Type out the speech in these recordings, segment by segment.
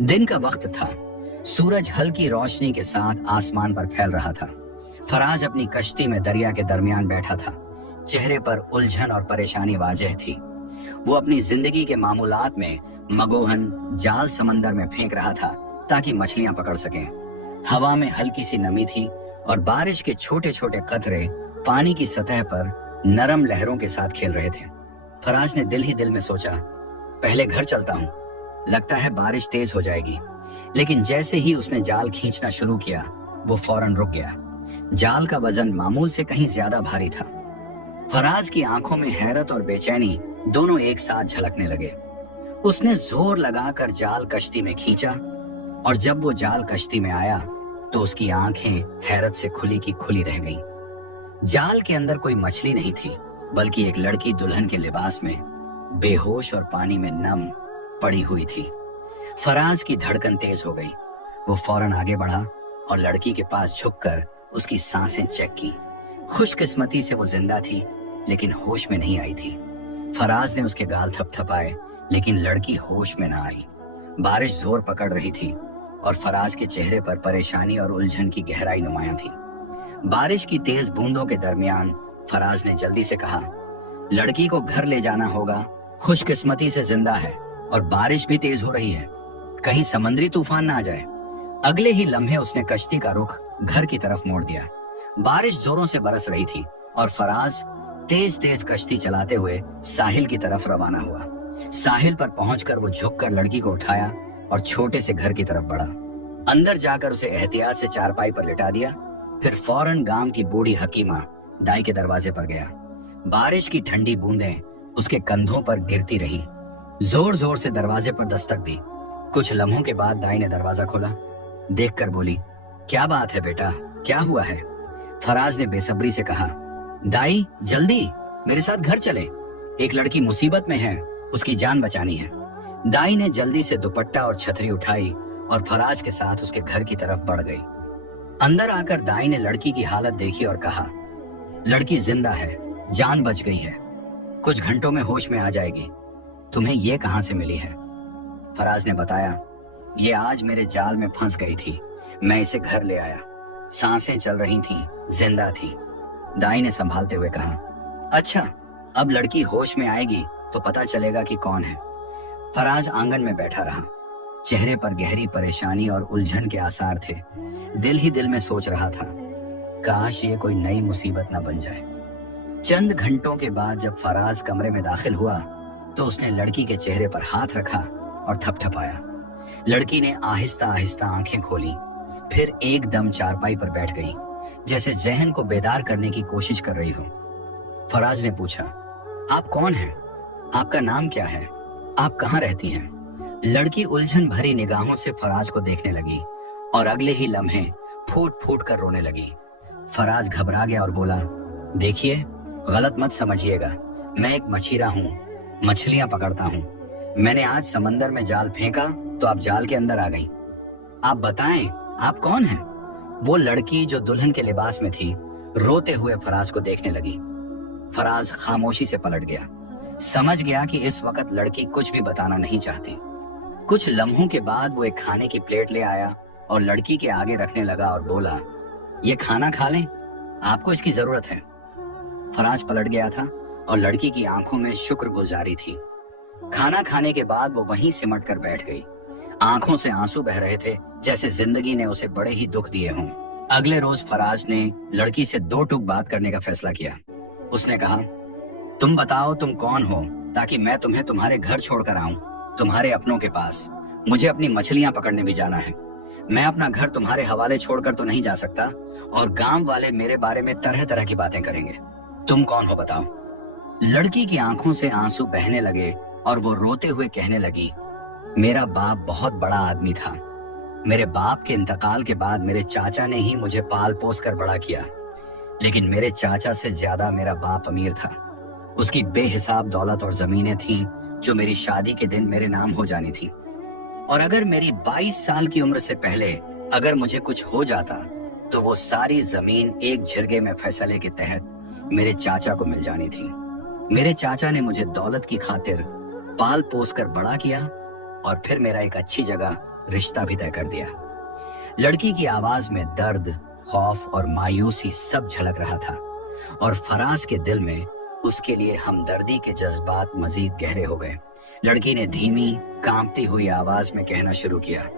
दिन का वक्त था। सूरज हल्की रोशनी के साथ आसमान पर फैल रहा था। फराज अपनी कश्ती में दरिया के दरमियान बैठा था। चेहरे पर उलझन और परेशानी वाज़ेह थी। वो अपनी जिंदगी के मामूलात में मगोहन जाल समंदर में फेंक रहा था ताकि मछलियां पकड़ सकें। हवा में हल्की सी नमी थी और बारिश के छोटे छोटे कतरे पानी की सतह पर नरम लहरों के साथ खेल रहे थे। फराज ने दिल ही दिल में सोचा, पहले घर चलता हूँ, लगता है बारिश तेज हो जाएगी। लेकिन जैसे ही उसने जाल खींचना शुरू किया, वो फौरन रुक गया। जाल का वजन मामूल से कहीं ज्यादा भारी था। फराज की आंखों में हैरत और बेचैनी दोनों एक साथ झलकने लगे। उसने जोर लगाकर जाल कश्ती में खींचा और जब वो जाल कश्ती में आया तो उसकी आंखें हैरत से खुली की खुली रह गईं। जाल के अंदर कोई मछली नहीं थी, बल्कि एक लड़की दुल्हन के लिबास में बेहोश और पानी में नम पड़ी हुई थी। फराज की धड़कन तेज हो गई। वो फौरन आगे बढ़ा और लड़की के पास झुककर उसकी सांसें चेक की। खुशकिस्मती से वो जिंदा थी, लेकिन होश में नहीं आई थी। फराज ने उसके गाल थपथपाए, लेकिन लड़की होश में ना आई। बारिश जोर पकड़ रही थी और फराज के चेहरे पर परेशानी और उलझन की गहराई नुमायां थी। बारिश की तेज बूंदों के दरमियान फराज ने जल्दी से कहा, लड़की को घर ले जाना होगा, खुशकिस्मती से जिंदा है और बारिश भी तेज हो रही है, कहीं समंदरी तूफान ना आ जाए। अगले ही लम्हे उसने कश्ती का रुख घर की तरफ मोड़ दिया। बारिश जोरों से बरस रही थी और फराज तेज तेज कश्ती चलाते हुए साहिल की तरफ रवाना हुआ। साहिल पर पहुंचकर वो झुककर लड़की को उठाया और छोटे से घर की तरफ बढ़ा। अंदर जाकर उसे एहतियात से चारपाई पर लिटा दिया, फिर फौरन गांव की बूढ़ी हकीमा दाई के दरवाजे पर गया। बारिश की ठंडी बूंदें उसके कंधों पर गिरती रहीं। जोर जोर से दरवाजे पर दस्तक दी। कुछ लम्हों के बाद दाई ने दरवाजा खोला। देखकर बोली, क्या बात है बेटा, क्या हुआ है? फराज ने बेसब्री से कहा, दाई जल्दी मेरे साथ घर चले, एक लड़की मुसीबत में है, उसकी जान बचानी है। दाई ने जल्दी से दुपट्टा और छतरी उठाई और फराज के साथ उसके घर की तरफ बढ़ गई। अंदर आकर दाई ने लड़की की हालत देखी और कहा, लड़की जिंदा है, जान बच गई है, कुछ घंटों में होश में आ जाएगी। तुम्हें ये कहां से मिली है? फराज ने बताया, ये आज मेरे जाल में फंस गई थी, मैं इसे घर ले आया, सांसें चल रही थीं, जिंदा थी। दाई ने संभालते हुए कहा, अच्छा, अब लड़की होश में आएगी तो पता चलेगा कि कौन है। फराज आंगन में बैठा रहा। चेहरे पर गहरी परेशानी और उलझन के आसार थे। दिल ही दिल में सोच रहा था, काश ये कोई नई मुसीबत न बन जाए। चंद घंटों के बाद जब फराज कमरे में दाखिल हुआ तो उसने लड़की के चेहरे पर हाथ रखा और थपथपाया। लड़की ने आहिस्ता आहिस्ता आंखें खोली, फिर एकदम चारपाई पर बैठ गई, जैसे जहन को बेदार करने की कोशिश कर रही हो। फराज ने पूछा, आप कौन हैं? आपका नाम क्या है? आप कहाँ रहती हैं? लड़की उलझन भरी निगाहों से फराज को देखने लगी और अगले ही लम्हे फूट फूट कर रोने लगी। फराज घबरा गया और बोला, देखिए, गलत मत समझिएगा, मैं एक मछीरा हूँ, मछलियां पकड़ता हूँ। मैंने आज समंदर में जाल फेंका तो आप जाल के अंदर आ गई। आप बताएं, आप कौन हैं? वो लड़की जो दुल्हन के लिबास में थी रोते हुए फराज को देखने लगी। फराज खामोशी से पलट गया। समझ गया कि इस वक्त लड़की कुछ भी बताना नहीं चाहती। कुछ लम्हों के बाद वो एक खाने की प्लेट ले आया और लड़की के आगे रखने लगा और बोला, ये खाना खा लें, आपको इसकी जरूरत है। फराज पलट गया था और लड़की की आंखों में शुक्रगुजारी थी। खाना खाने के बाद वो वहीं सिमट कर बैठ गई। आंखों से आंसू बह रहे थे, जैसे जिंदगी ने उसे बड़े ही दुख दिए हों। अगले रोज फराज ने लड़की से दो टूक बात करने का फैसला किया। उसने कहा, तुम बताओ तुम कौन हो, ताकि मैं तुम्हें तुम्हारे घर छोड़कर आऊं, तुम्हारे अपनों के पास। मुझे अपनी मछलियां पकड़ने भी जाना है। मैं अपना घर तुम्हारे हवाले छोड़कर तो नहीं जा सकता और गांव वाले मेरे बारे में तरह तरह की बातें करेंगे। तुम कौन हो बताओ? लड़की की आंखों से आंसू बहने लगे और वो रोते हुए कहने लगी, मेरा बाप बहुत बड़ा आदमी था। मेरे बाप के इंतकाल के बाद मेरे चाचा ने ही मुझे पाल पोस कर बड़ा किया, लेकिन मेरे चाचा से ज्यादा मेरा बाप अमीर था। उसकी बेहिसाब दौलत और जमीनें थीं जो मेरी शादी के दिन मेरे नाम हो जानी थी। और अगर मेरी 22 साल की उम्र से पहले अगर मुझे कुछ हो जाता तो वो सारी जमीन एक झिरगे में फैसले के तहत मेरे चाचा को मिल जानी थी। मेरे चाचा ने मुझे दौलत की खातिर पाल पोस कर बड़ा किया और फिर मेरा एक अच्छी जगह रिश्ता भी तय कर दिया। लड़की की आवाज में दर्द, खौफ और मायूसी सब झलक रहा था और फराज के दिल में उसके लिए हमदर्दी के जज्बात मजीद गहरे हो गए। लड़की ने धीमी, कांपती हुई आवाज में कहना शुरू किया,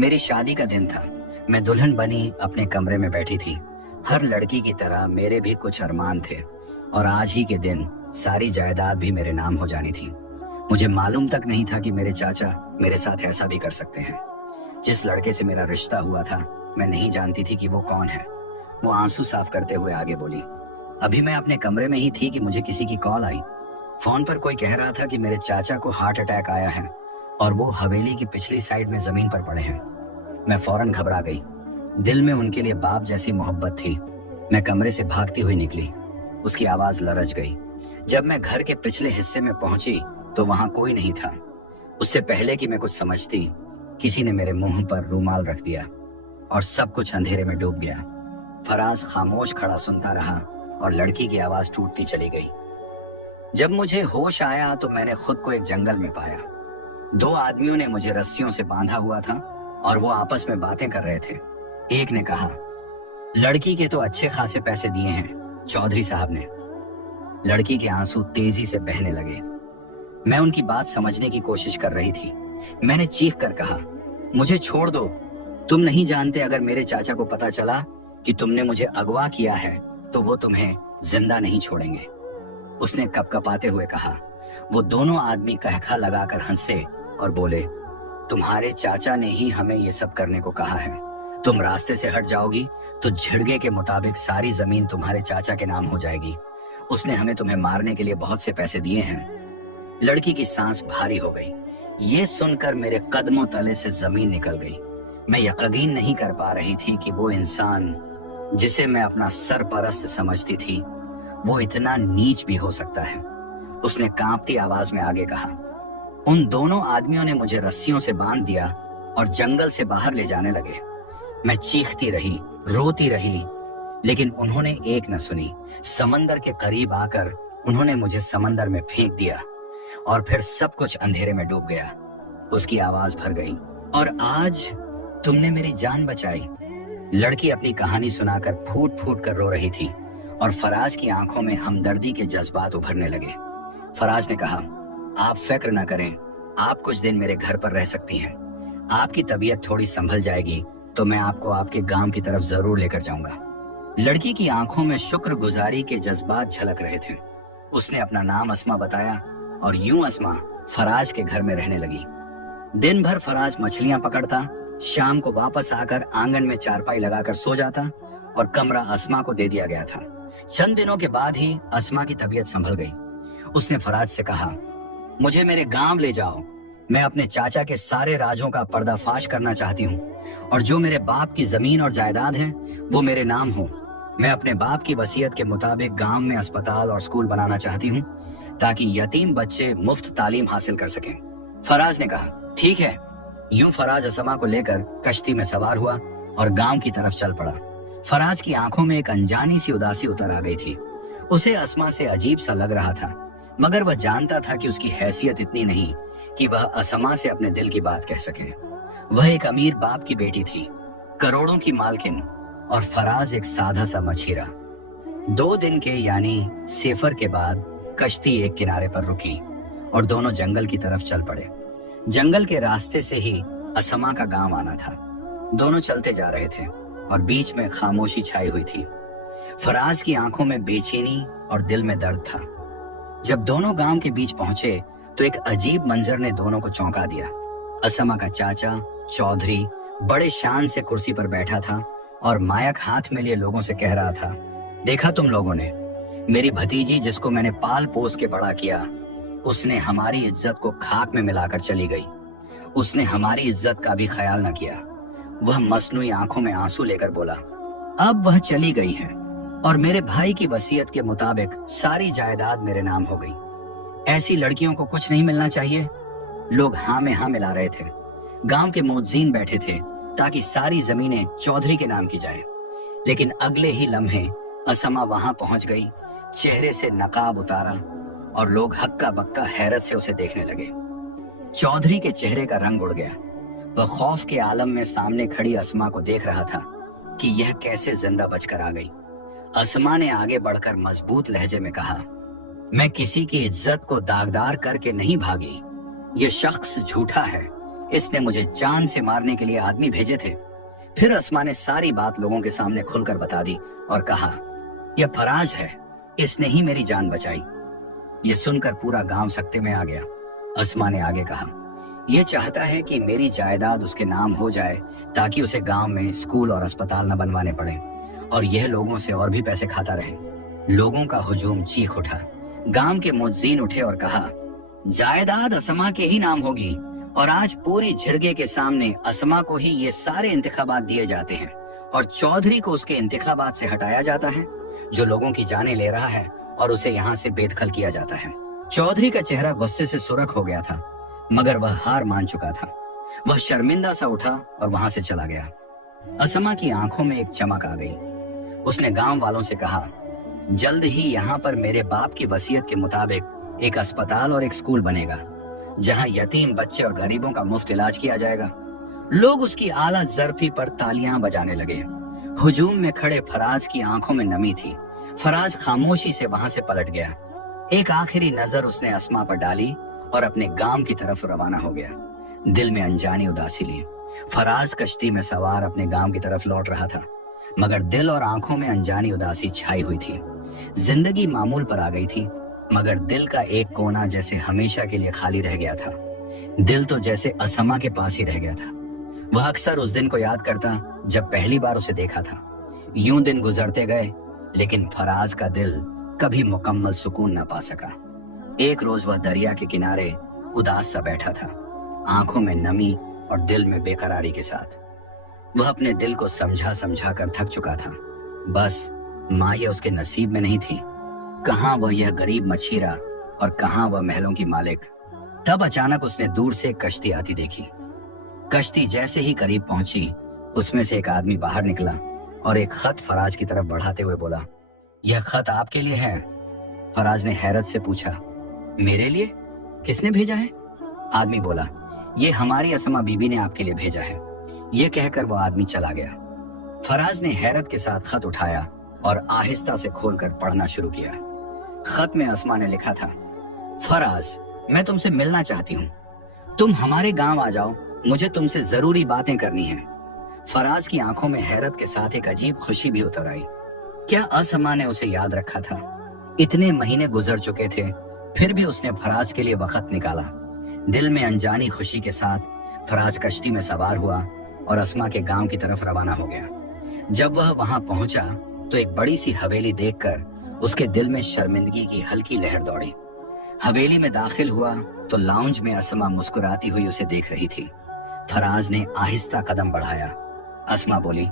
मेरी शादी का दिन था। मैं दुल्हन बनी अपने कमरे में बैठी थी। हर लड़की की तरह मेरे भी कुछ अरमान थे और आज ही के दिन सारी जायदाद भी मेरे नाम हो जानी थी। मुझे मालूम तक नहीं था कि मेरे चाचा मेरे साथ ऐसा भी कर सकते हैं। जिस लड़के से मेरा रिश्ता हुआ था, मैं नहीं जानती थी कि वो कौन है। वो आंसू साफ करते हुए आगे बोली, अभी मैं अपने कमरे में ही थी कि मुझे किसी की कॉल आई। फोन पर कोई कह रहा था कि मेरे चाचा को हार्ट अटैक आया है और वो हवेली की पिछली साइड में जमीन पर पड़े हैं। मैं फौरन घबरा गई। दिल में उनके लिए बाप जैसी मोहब्बत थी। मैं कमरे से भागती हुई निकली। उसकी आवाज लरज गई। जब मैं घर के पिछले हिस्से में पहुंची तो वहां कोई नहीं था। उससे पहले कि मैं कुछ समझती, किसी ने मेरे मुंह पर रूमाल रख दिया और सब कुछ अंधेरे में डूब गया। फराज खामोश खड़ा सुनता रहा और लड़की की आवाज टूटती चली गई। जब मुझे होश आया तो मैंने खुद को एक जंगल में पाया। 2 आदमियों ने मुझे रस्सियों से बांधा हुआ था और वो आपस में बातें कर रहे थे। एक ने कहा, लड़की के तो अच्छे खासे पैसे दिए हैं चौधरी साहब ने। लड़की के आंसू तेजी से बहने लगे। मैं उनकी बात समझने की कोशिश कर रही थी। मैंने चीख कर कहा, मुझे छोड़ दो। तुम नहीं जानते, अगर मेरे चाचा को पता चला कि तुमने मुझे अगवा किया है तो वो तुम्हें जिंदा नहीं छोड़ेंगे। उसने कपकपाते हुए कहा। वो दोनों आदमी कहखा लगाकर हंसे और बोले, तुम्हारे चाचा ने ही हमें ये सब करने को कहा है। तुम रास्ते से हट जाओगी तो झिड़गे के मुताबिक सारी जमीन तुम्हारे चाचा के नाम हो जाएगी। उसने हमें तुम्हें मारने के लिए बहुत से पैसे दिए हैं। लड़की की सांस भारी हो गई। ये सुनकर मेरे कदमों तले से जमीन निकल गई। मैं यकीन नहीं कर पा रही थी कि वो इंसान जिसे मैं अपना सरपरस्त समझती थी, वो इतना नीच भी हो सकता है। उसने कांपती आवाज में आगे कहा, उन दोनों आदमियों ने मुझे रस्सियों से बांध दिया और जंगल से बाहर ले जाने लगे। मैं चीखती रही, रोती रही, लेकिन उन्होंने एक न सुनी। समंदर के करीब आकर उन्होंने मुझे समंदर में फेंक दिया और फिर सब कुछ अंधेरे में डूब गया। उसकी आवाज भर गई, और आज तुमने मेरी जान बचाई। लड़की अपनी कहानी सुनाकर फूट फूट कर रो रही थी और फराज की आंखों में हमदर्दी के जज्बात उभरने लगे। फराज ने कहा, आप फिक्र न करें, आप कुछ दिन मेरे घर पर रह सकती हैं। आपकी तबीयत थोड़ी संभल जाएगी तो मैं आपको आपके गांव की तरफ जरूर लेकर जाऊंगा। लड़की की आंखों में शुक्रगुजारी के जज्बात झलक रहे थे। उसने अपना नाम अस्मा बताया और यूं अस्मा फराज के घर में रहने लगी। दिन भर फराज मछलियां पकड़ता, शाम को वापस आकर आंगन में चारपाई लगाकर सो जाता और कमरा अस्मा को दे दिया गया था। चंद दिनों के बाद ही अस्मा की तबीयत संभल गई। उसने फराज से कहा, मुझे मेरे गांव ले जाओ। मैं अपने चाचा के सारे राजों का पर्दाफाश करना चाहती हूँ और जो मेरे बाप की जमीन और जायदाद है वो मेरे नाम हो। मैं अपने बाप की वसीयत के मुताबिक गांव में अस्पताल और स्कूल बनाना चाहती हूँ ताकि यतीम बच्चे मुफ्त तालीम हासिल कर सकें। फराज ने कहा, ठीक है। यूं फराज अस्मा को लेकर कश्ती में सवार हुआ और गांव की तरफ चल पड़ा। फराज की आंखों में एक अनजानी सी उदासी उतर आ गई थी। उसे अस्मा से अजीब सा लग रहा था, मगर वह जानता था कि उसकी हैसियत इतनी नहीं कि वह अस्मा से अपने दिल की बात कह सके। वह एक अमीर बाप की बेटी थी, करोड़ों की मालकिन, और फराज एक सादा सा मछीरा। 2 दिन के यानी सफर के बाद कश्ती एक किनारे पर रुकी और दोनों जंगल की तरफ चल पड़े। जंगल के रास्ते से ही अस्मा का गांव आना था। दोनों चलते जा रहे थे और बीच में खामोशी छाई हुई थी। फराज की आंखों में बेचैनी और दिल में दर्द था। जब दोनों गांव के बीच पहुंचे तो एक अजीब मंजर ने दोनों को चौंका दिया। अस्मा का चाचा चौधरी बड़े शान से कुर्सी पर बैठा था और मायक हाथ में लिए लोगों से कह रहा था, देखा तुम लोगों ने, मेरी भतीजी जिसको मैंने पाल पोस के बड़ा किया, उसने हमारी इज्जत को खाक में मिलाकर चली गई। उसने हमारी इज्जत का भी ख्याल न किया। वह मसनूई आंखों में आंसू लेकर बोला, अब वह चली गई है और मेरे भाई की वसीयत के मुताबिक सारी जायदाद मेरे नाम हो गई। ऐसी लड़कियों को कुछ नहीं मिलना चाहिए। लोग हाँ में हाँ मिला रहे थे। गांव के मुअज्जिन बैठे थे ताकि सारी जमीनें चौधरी के नाम की जाए, लेकिन अगले ही लम्हे अस्मा वहां पहुंच गई, चेहरे से नकाब उतारा और लोग हक्का बक्का हैरत से उसे देखने लगे। चौधरी के चेहरे का रंग उड़ गया। वह खौफ के आलम में सामने खड़ी अस्मा को देख रहा था कि यह कैसे जिंदा बचकर आ गई। अस्मा ने आगे बढ़कर मजबूत लहजे में कहा, मैं किसी की इज्जत को दागदार करके नहीं भागी। यह शख्स झूठा है, इसने मुझे जान से मारने के लिए आदमी भेजे थे। फिर अस्मा ने सारी बात लोगों के सामने खुलकर बता दी और कहा, यह फराज है, इसने ही मेरी जान बचाई। यह सुनकर पूरा गांव सकते में आ गया। अस्मा ने आगे कहा, यह चाहता है कि मेरी जायदाद उसके नाम हो जाए ताकि उसे गांव में स्कूल और अस्पताल न बनवाने पड़े और यह लोगों से और भी पैसे खाता रहे। लोगों का हुजूम चीख उठा। गांव के मुअज्जिन उठे और कहा, जायदाद अस्मा के ही नाम होगी और आज पूरी झिड़गे के सामने अस्मा को ही ये सारे इंतखाबात दिए जाते हैं और चौधरी को उसके इंतखाबात से हटाया जाता है जो लोगों की जानें ले रहा है और उसे यहाँ से बेदखल किया जाता है। चौधरी का चेहरा गुस्से से सुर्ख हो गया था, मगर वह हार मान चुका था। वह शर्मिंदा सा उठा और वहां से चला गया। अस्मा की आंखों में एक चमक आ गई। उसने गांव वालों से कहा, जल्द ही यहाँ पर मेरे बाप की वसीयत के मुताबिक एक अस्पताल और एक स्कूल बनेगा जहां यतीम बच्चे और गरीबों का मुफ्त इलाज किया जाएगा। लोग उसकी आला ज़र्फी पर तालियां बजाने लगे। हुजूम में खड़े फराज की आंखों में नमी थी। फराज खामोशी से वहां से पलट गया। एक आखिरी नजर उसने अस्मा पर डाली और अपने गांव की तरफ रवाना हो गया। दिल में अनजानी उदासी ली। फराज कश्ती में सवार अपने गांव की तरफ लौट रहा था, मगर दिल और आंखों में अनजानी उदासी छाई हुई थी। जिंदगी मामूल पर आ गई थी, मगर दिल का एक कोना जैसे हमेशा के लिए खाली रह गया था। दिल तो जैसे अस्मा के पास ही रह गया था। वह अक्सर उस दिन को याद करता जब पहली बार उसे देखा था। यूं दिन गुजरते गए, लेकिन फराज का दिल कभी मुकम्मल सुकून न पा सका। एक रोज वह दरिया के किनारे उदास सा बैठा था, आंखों में नमी और दिल में बेकरारी के साथ। वह अपने दिल को समझा समझा कर थक चुका था। बस माँ ये उसके नसीब में नहीं थी। कहाँ वह यह गरीब मछीरा और कहाँ वह महलों की मालिक। तब अचानक उसने दूर से एक कश्ती आती देखी। कश्ती जैसे ही करीब पहुंची, उसमें से एक आदमी बाहर निकला और एक खत फराज की तरफ बढ़ाते हुए बोला, यह खत आपके लिए है। फराज ने हैरत से पूछा, मेरे लिए? किसने भेजा है? आदमी बोला, ये हमारी अस्मा बीबी ने आपके लिए भेजा है। यह कहकर वो आदमी चला गया। फराज ने हैरत के साथ खत उठाया और आहिस्ता से खोलकर पढ़ना शुरू किया। खत में अस्मा ने लिखा था, फराज, मैं तुमसे मिलना चाहती हूँ। तुम हमारे गांव आ जाओ, मुझे तुमसे जरूरी बातें करनी है। फराज की आंखों में हैरत के साथ एक अजीब खुशी भी उतर आई। क्या अस्मा ने उसे याद रखा था? इतने महीने गुजर चुके थे, फिर भी उसने फराज के लिए वक्त निकाला। दिल में अनजानी खुशी के साथ फराज कश्ती में सवार हुआ और अस्मा के गांव की तरफ रवाना हो गया। जब वह वहां पहुंचा तो एक बड़ी सी हवेली देखकर उसके दिल में शर्मिंदगी की हल्की लहर दौड़ी। हवेली में दाखिल हुआ तो लाउंज में अस्मा मुस्कुराती हुई उसे देख रही थी। फराज ने आहिस्ता कदम बढ़ाया। अस्मा बोली,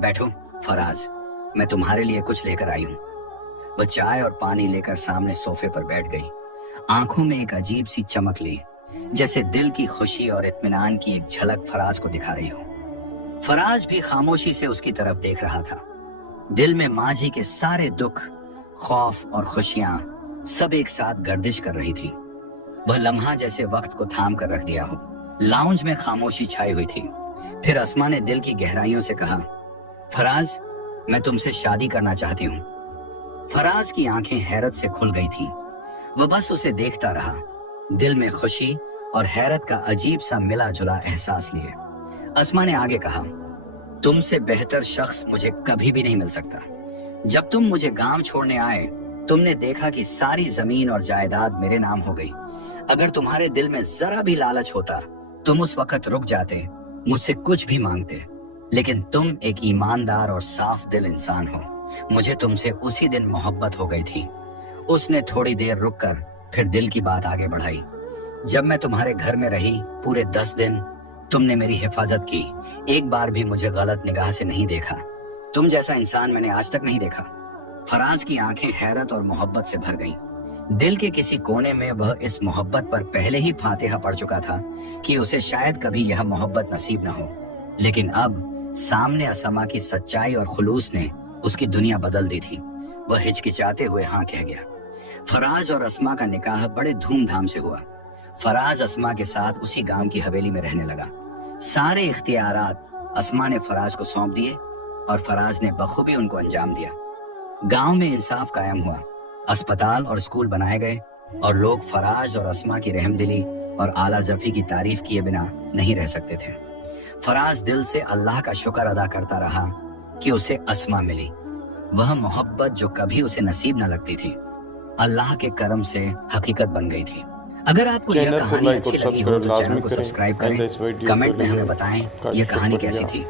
बैठो फराज, मैं तुम्हारे लिए कुछ लेकर आई हूँ। वह चाय और पानी लेकर सामने सोफे पर बैठ गई। आंखों में एक अजीब सी चमक ली, जैसे दिल की खुशी और इत्मीनान की एक झलक फराज को दिखा रही हो। फराज भी खामोशी से उसकी तरफ देख रहा था। दिल में माजी के सारे दुख, खौफ और खुशियां सब एक साथ गर्दिश कर रही थी। वह लम्हा जैसे वक्त को थाम कर रख दिया हो। लाउंज में खामोशी छाई हुई थी। फिर अस्मा ने दिल की गहराइयों से कहा, फराज, मैं तुमसे शादी करना चाहती हूँ। फराज की आंखें हैरत से खुल गई थीं। वह बस उसे देखता रहा, दिल में खुशी और हैरत का अजीब सा मिला जुला एहसास लिए। अस्मा ने आगे कहा, तुमसे बेहतर शख्स मुझे कभी भी नहीं मिल सकता। जब तुम मुझे गांव छोड़ने आए, तुमने देखा कि सारी जमीन और जायदाद मेरे नाम हो गई। अगर तुम्हारे दिल में जरा भी लालच होता, तुम उस वक्त रुक जाते, मुझसे कुछ भी मांगते। लेकिन तुम एक ईमानदार और साफ दिल इंसान हो। मुझे तुमसे उसी दिन मोहब्बत हो गई थी। उसने थोड़ी देर रुककर फिर दिल की बात आगे बढ़ाई। जब मैं तुम्हारे घर में रही पूरे 10 दिन, तुमने मेरी हिफाजत की। एक बार भी मुझे गलत निगाह से नहीं देखा। तुम जैसा इंसान मैंने आज तक नहीं देखा। फराज की आंखें हैरत और मोहब्बत से भर गईं। दिल के किसी कोने में वह इस मोहब्बत पर पहले ही फातिहा पढ़ चुका था कि उसे शायद कभी यह मोहब्बत नसीब न हो। लेकिन अब सामने अस्मा की सच्चाई और खुलूस ने उसकी दुनिया बदल दी थी। वह हिचकिचाते हुए हाँ कह गया। फराज और अस्मा का निकाह बड़े धूमधाम से हुआ। फराज अस्मा के साथ उसी गांव की हवेली में रहने लगा। سارے اختیارات اسما نے فراز کو سونپ دیے اور فراز نے بخوبی ان کو انجام دیا۔ گاؤں میں انصاف قائم ہوا، اسپتال اور اسکول بنائے گئے اور لوگ فراز اور اسما کی رحم دلی اور اعلیٰ ظفی کی تعریف کیے بنا نہیں رہ سکتے تھے۔ فراز دل سے اللہ کا شکر ادا کرتا رہا کہ اسے اسما ملی، وہ محبت جو کبھی اسے نصیب نہ لگتی تھی اللہ کے کرم سے حقیقت بن گئی تھی۔ اگر آپ کو یہ چینل کو کہانی لائک اور اچھی لگی ہو سبسکرائب تو لازمی چینل کو کریں سبسکرائب اینڈ کریں، اس ویڈیو کمنٹ کے میں لیے ہمیں بتائیں کا یہ کہانی شکریہ۔ کیسی تھی۔